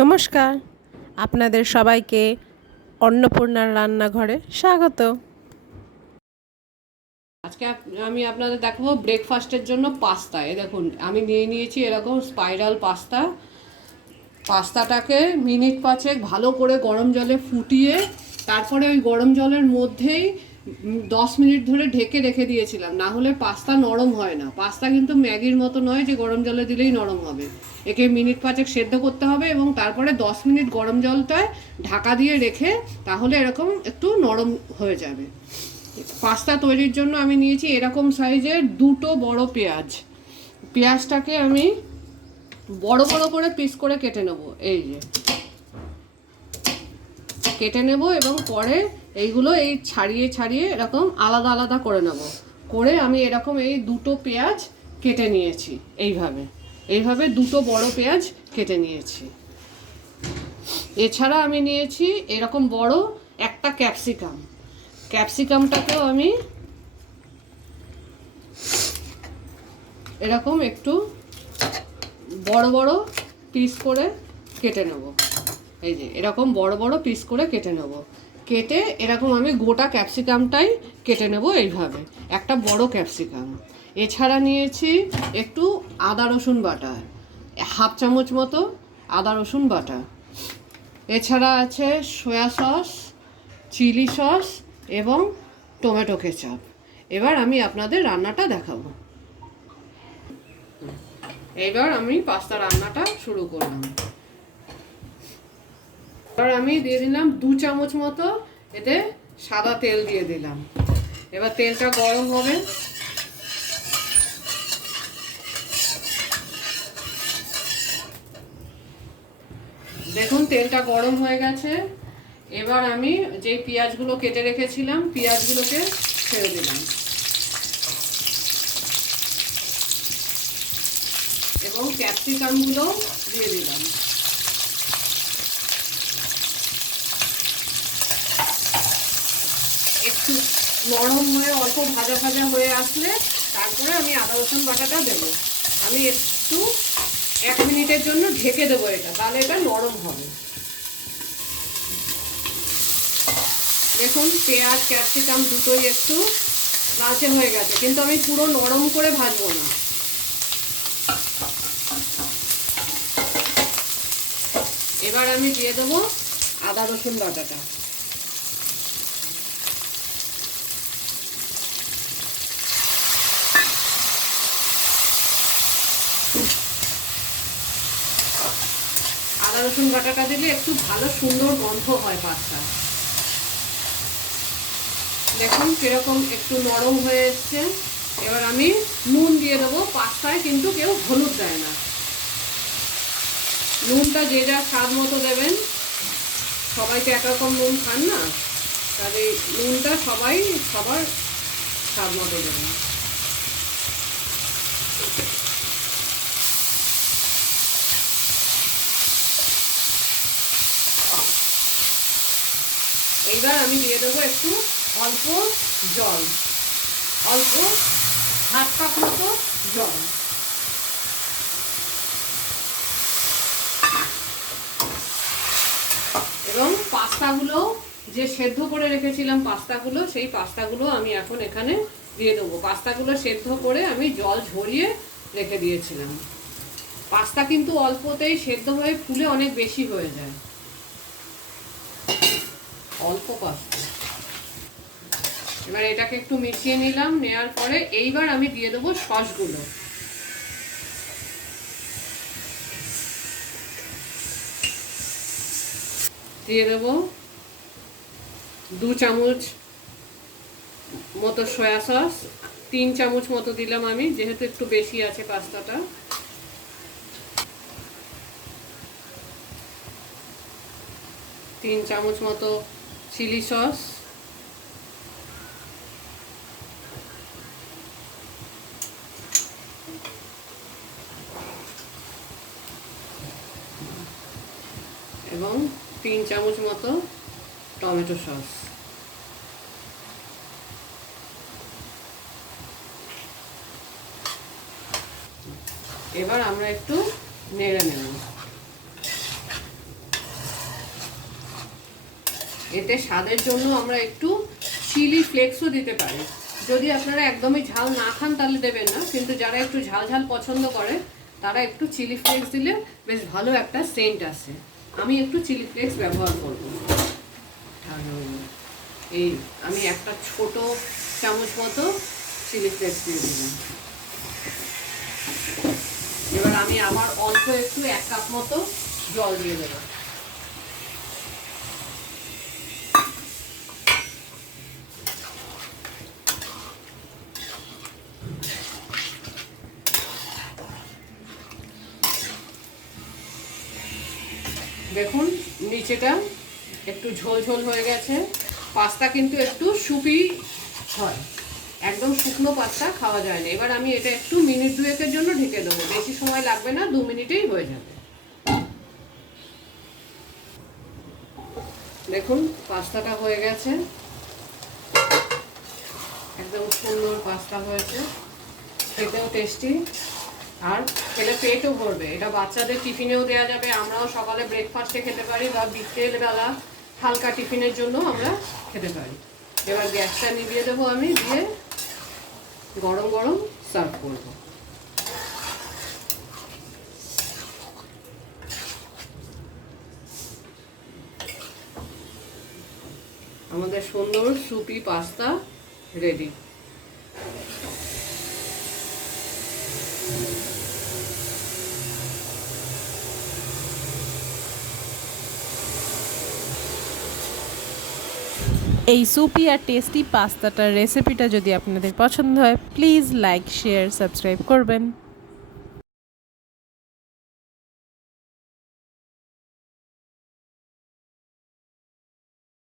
নমস্কার, আপনাদের সবাইকে অন্নপূর্ণার রান্নাঘরে স্বাগত। আজকে আমি আপনাদের দেখাবো ব্রেকফাস্টের জন্য পাস্তা। এই দেখুন আমি নিয়ে নিয়েছি এরকম স্পাইরাল পাস্তা। পাস্তাটাকে মিনিট পাঁচেক ভালো করে গরম জলে ফুটিয়ে তারপরে ওই গরম জলের মধ্যেই 10 মিনিট ধরে ঢেকে রেখে দিয়েছিলাম, না হলে পাস্তা নরম হয় না। পাস্তা কিন্তু ম্যাগির মতো নয় যে গরম জলে দিলেই নরম হবে। একে মিনিট পাঁচেক সেদ্ধ করতে হবে এবং তারপরে 10 মিনিট গরম জলটায় ঢাকা দিয়ে রেখে তাহলে এরকম একটু নরম হয়ে যাবে। পাস্তা তৈরির জন্য আমি নিয়েছি এরকম সাইজের দুটো বড় পেঁয়াজ। পেঁয়াজটাকে আমি বড় বড় করে পিস করে কেটে নেব, এই যে কেটে নেব এবং পরে এইগুলো এই ছাড়িয়ে ছাড়িয়ে এরকম আলাদা আলাদা করে নেব। করে আমি এরকম এই দুটো পেঁয়াজ কেটে নিয়েছি, এইভাবে দুটো বড় পেঁয়াজ কেটে নিয়েছি। এছাড়া আমি নিয়েছি এরকম বড় একটা ক্যাপসিকাম। ক্যাপসিকামটাকেও আমি এরকম একটু বড় বড় পিস করে কেটে নেব, এই যে এরকম বড় বড় পিস করে কেটে নেব। কেটে এরকম আমি গোটা ক্যাপসিকামটাই কেটে নেব এইভাবে, একটা বড় ক্যাপসিকাম। এছাড়া নিয়েছি একটু আদা রসুন বাটা, হাফ চামচ মতো আদা রসুন বাটা। এছাড়া আছে সয়া সস, চিলি সস এবং টমেটো কেচাপ। এবার আমি আপনাদের রান্নাটা দেখাবো। এবার আমি পাস্তা রান্নাটা শুরু করলাম। এবার আমি দিয়ে দিলাম 2 চামচ মতো এতে সাদা তেল দিয়ে দিলাম। এবার তেলটা গরম হবে। দেখুন তেলটা গরম হয়ে গেছে। এবার আমি যে পেঁয়াজগুলো কেটে রেখেছিলাম পেঁয়াজগুলোকে ছেড়ে দিলাম এবং ক্যাপসিকামগুলো দিয়ে দিলাম। একটু নরম হয়ে অল্প ভাজা ভাজা হয়ে আসলে তারপরে আমি আদা রসুন বাটাটা দেবো। আমি একটু 1 মিনিটের জন্য ঢেকে দেবো এটা, তাহলে এটা নরম হবে। দেখুন পেঁয়াজ ক্যাপসিকাম দুটোই একটু লালচে হয়ে গেছে, কিন্তু আমি পুরো নরম করে ভাজবো না। এবার আমি দিয়ে দেবো আদা রসুন বাটাটা। আদা রসুন বাটাটা দিলে একটু ভালো সুন্দর গন্ধ হয় পাস্তা। দেখুন কিরকম একটু নরম হয়ে এসছে। এবার আমি নুন দিয়ে দেবো। পাস্তায় কিন্তু কেউ হলুদ দেয় না, নুনটা যে যা স্বাদ মতো দেবেন। সবাই তো একরকম নুন খান না, তাহলে নুনটা সবাই সবার স্বাদ মতো দেবেন। এইবার আমি দিয়ে দেবো একটু অল্প জল, অল্প হাফ কাপ মতো জল। এবং পাস্তাগুলো যে সেদ্ধ করে রেখেছিলাম পাস্তাগুলো, সেই পাস্তাগুলো আমি এখন এখানে দিয়ে দেবো। পাস্তাগুলো সেদ্ধ করে আমি জল ঝরিয়ে রেখে দিয়েছিলাম। পাস্তা কিন্তু অল্পতেই সেদ্ধ হয়ে ফুলে অনেক বেশি হয়ে যায়, অল্প পাস্তা। এবার এটাকে একটু মিশিয়ে নিলাম, নেওয়ার পরে এইবার আমি দিয়ে দেবো সসগুলো। দিয়ে দেবো 2 চামচ মতো সয়া সস, 3 চামচ মতো দিলাম আমি, যেহেতু একটু বেশি আছে পাস্তাটা। 3 চামচ মতো চিলি সস, এবং 3 চামচ মতো টমেটো সস। এবার আমরা একটু নেড়ে নেব। এতে স্বাদের জন্য আমরা একটু চিলি ফ্লেক্সও দিতে পারি। যদি আপনারা একদমই ঝাল না খান তাহলে দেবেন না, কিন্তু যারা একটু ঝাল ঝাল পছন্দ করে তারা একটু চিলি ফ্লেক্স দিলে বেশ ভালো একটা সেন্ট আসে। আমি একটু চিলি ফ্লেক্স ব্যবহার করব। এই আমি একটা ছোট চামচ মতো চিলি ফ্লেক্স দিয়ে দিলাম। এবার আমি আবার অল্প একটু 1 কাপ মতো জল দিয়ে দেবো। দেখুন নিচেটা একটু ঝোল ঝোল হয়ে গেছে। পাস্তা কিন্তু একটু সুপি হয়, একদম শুকনো পাস্তা খাওয়া যায় না। এবার আমি এটা একটু মিনিট 2-এর জন্য ঢেকে দেবো, বেশি সময় লাগবে না, 2 মিনিটেই হয়ে যাবে। দেখুন পাস্তাটা হয়ে গেছে, একদম সুন্দর পাস্তা হয়েছে, খেতেও টেস্টি, আর খেলে পেটও ভরবে। এটা বাচ্চাদের টিফিনেও দেওয়া যাবে, আমরাও সকালে ব্রেকফাস্টে খেতে পারি, বা বিকেলবেলা হালকা টিফিনের জন্য আমরা খেতে পারি। এবার গ্যাসটা নিভিয়ে দেবো আমি, দিয়ে গরম গরম সার্ভ করব। আমাদের সুন্দর সুপি পাস্তা রেডি। এই সুপি আর টেস্টি পাস্তাটার রেসিপিটা যদি আপনাদের পছন্দ হয়, প্লিজ লাইক, শেয়ার, সাবস্ক্রাইব করবেন।